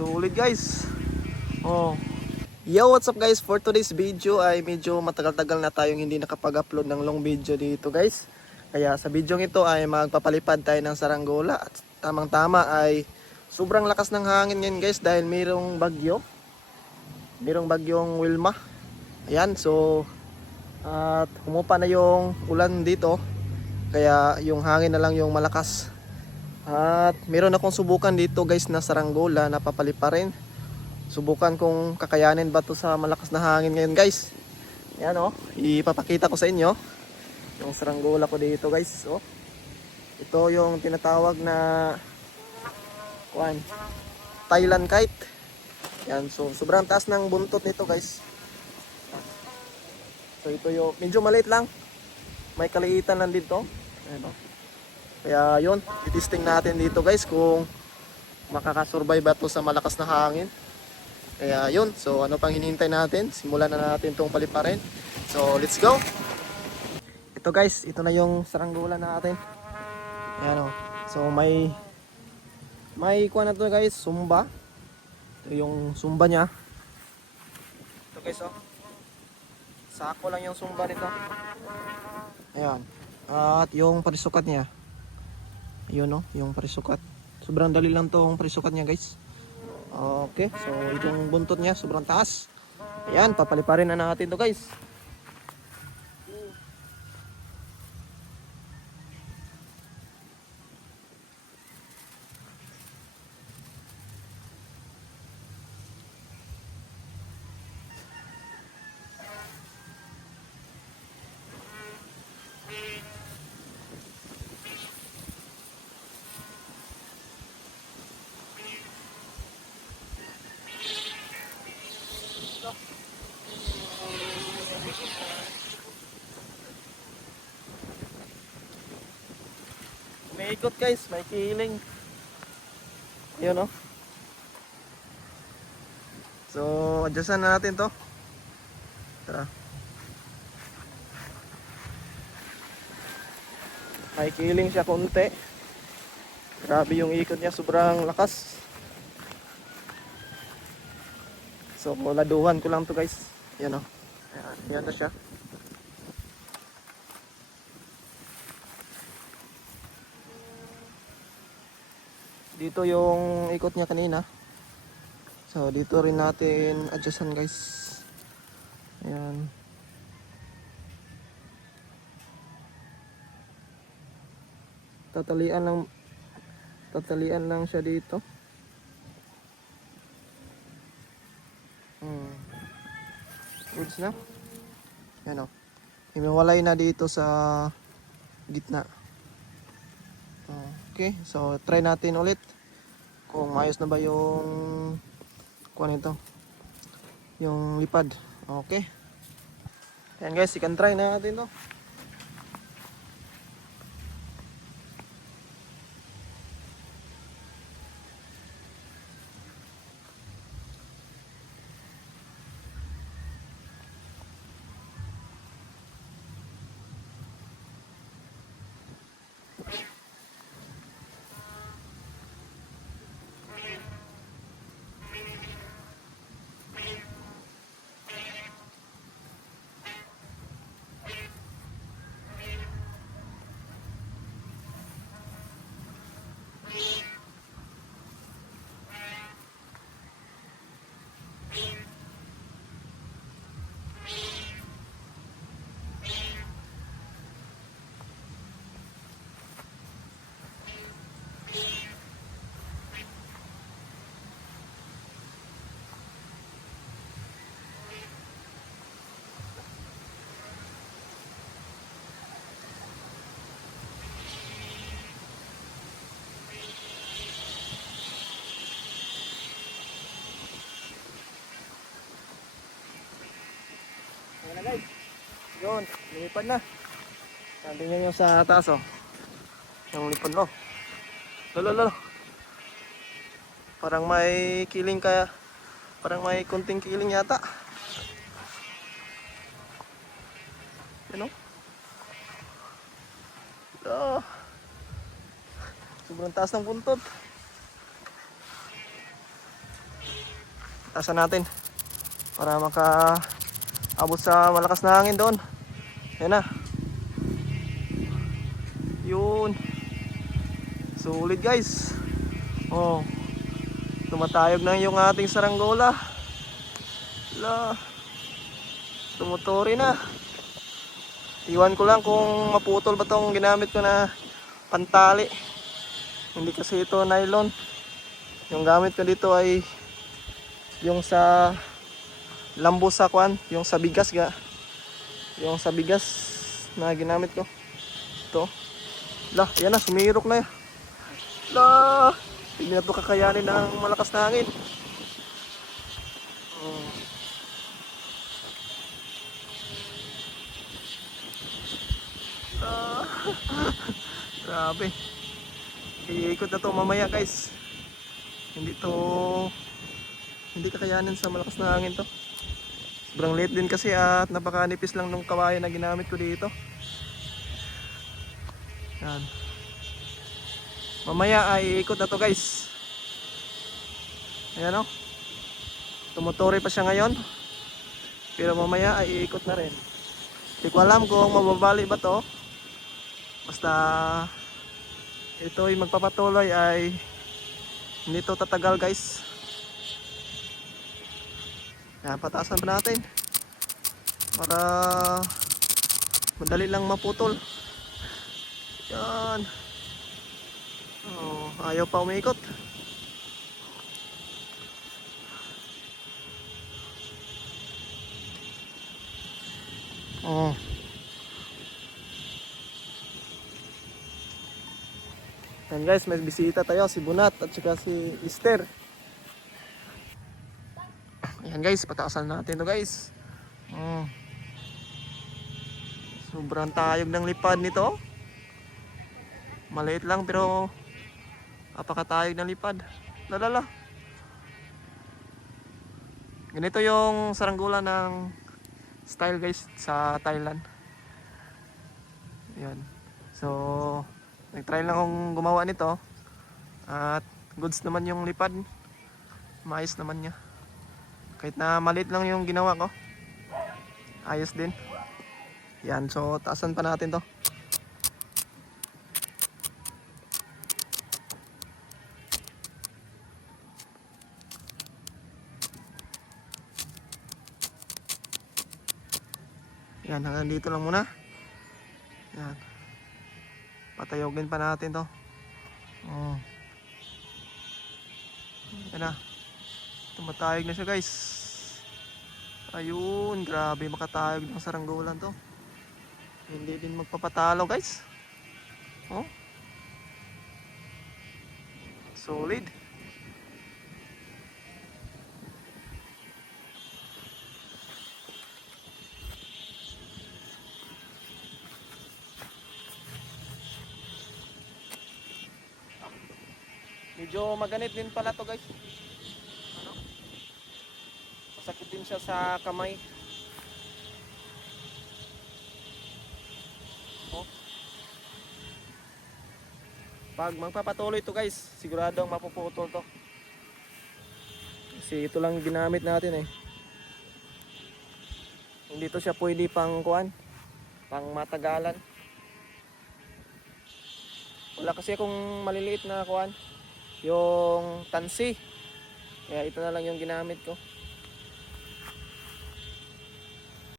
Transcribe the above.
Sulit guys. Oh. Yo, what's up guys? For today's video ay medyo matagal-tagal na tayong hindi nakapag-upload ng long video dito guys. Kaya sa video ito ay magpapalipad tayo ng saranggola. At tamang-tama ay sobrang lakas ng hangin ngayon guys dahil mayroong bagyo. Mayroong bagyong Wilma. Ayan, so at humupa na yung ulan dito. Kaya yung hangin na lang yung malakas. At meron akong subukan dito guys na saranggola na papaliparin. Subukan kung kakayanin ba to sa malakas na hangin ngayon guys. Yan o, ipapakita ko sa inyo yung saranggola ko dito guys. So, ito yung tinatawag na Thailand kite. Yan, so sobrang taas ng buntot nito guys. So ito yung medyo maliit lang. May kaliitan lang dito. Ayan o. Kaya yun, itesting natin dito guys kung makakasurvive ba to sa malakas na hangin. Kaya yun, so ano pang hinihintay natin? Simulan na natin itong paliparin. So let's go! Ito guys, ito na yung saranggola natin. Ayan o. So may kuha na to guys, sumba. Ito yung sumba niya. Ito guys o. Sako lang yung sumba nito. Ayan. At yung parisukat niya. Ayun o, yung parisukat. Sobrang dali lang tong parisukat niya guys. Okay, so itong buntot niya sobrang taas. Ayan, papaliparin na natin to guys. May ikot guys, may kiling. Yun o. So, adjustan na natin to. Tara. May kiling siya konti. Grabe yung ikot niya, sobrang lakas. So, laduhan ko lang to guys. Yan o. Ayan, yan na siya. Dito yung ikot niya kanina. So dito rin natin adjustan guys. Ayan. Tatalian lang siya dito. Goods na. Ayan o. Himiwalay na dito sa gitna. Okay, so try natin ulit kung ayos na ba yung nito, yung lipad. Okay. Ayan guys, ikan try na natin to. Ayan na guys. Yun, lumipad na. Tingnan nyo sa taas oh. Yung lipad mo. Lolo. Parang may kiling kaya. Parang may kunting kiling yata. Ano? Oh. Sobrang taas ng buntot. Taasan natin para makaabot sa malakas na hangin doon. Yan na. Yun. Sulit guys. Oh. Tumatayog na yung ating saranggola. La. Tumutori na. Iwan ko lang kung maputol ba tong ginamit ko na pantali. Hindi kasi ito nylon. Yung gamit ko dito ay yung sa lambo sa kwan, yung sa bigas ga. Yung sa bigas na ginamit ko. Ito. La, yan na, sumirok na yan. La, hindi na ito kakayanin ng malakas na hangin. La, grabe. Iikot na to mamaya guys. Hindi kakayanin sa malakas na hangin to. Sobrang late din kasi at napakanipis lang nung kawayan na ginamit ko dito. Yan. Mamaya ay iikot na to guys. Ayan o. Tumuturi pa siya ngayon. Pero mamaya ay iikot na rin. Hindi ko alam kung mababali ba to. Basta ito ay magpapatuloy ay hindi to tatagal guys. Yan, pataasan pa natin. Para madali lang maputol. Yan. Oh, ayaw pa umiikot. Oh. Yan guys, may bisita tayo, si Bunat at saka si Esther. Ayan guys, pataasan natin to guys. Oh. Sobrang tayog ng lipad nito. Maliit lang pero apakatayog ng lipad. Lalala. Ganito yung saranggola ng style guys sa Thailand. Ayan. So, nag-try lang akong gumawa nito. At goods naman yung lipad. Maayos naman niya. Kahit na maliit lang yung ginawa ko. Ayos din. Yan, so taasan pa natin to. Yan, hanggang dito lang muna. Yan. Patayogin pa natin to. Oh. Yan na. Tumatayog na siya guys. Ayun, grabe makatayog ng saranggolan to. Hindi din magpapatalo guys. Oh. Solid. Medyo maganit din pala to guys. Ano? Masakit din siya sa kamay. Oh. Pag magpapatuloy to guys, siguradong mapuputol to. Kasi ito lang ginamit natin eh. Hindi to siya pwede pang kuan, pang matagalan. Wala kasi akong maliliit na kuan, yung tansi. Kaya ito na lang yung ginamit ko.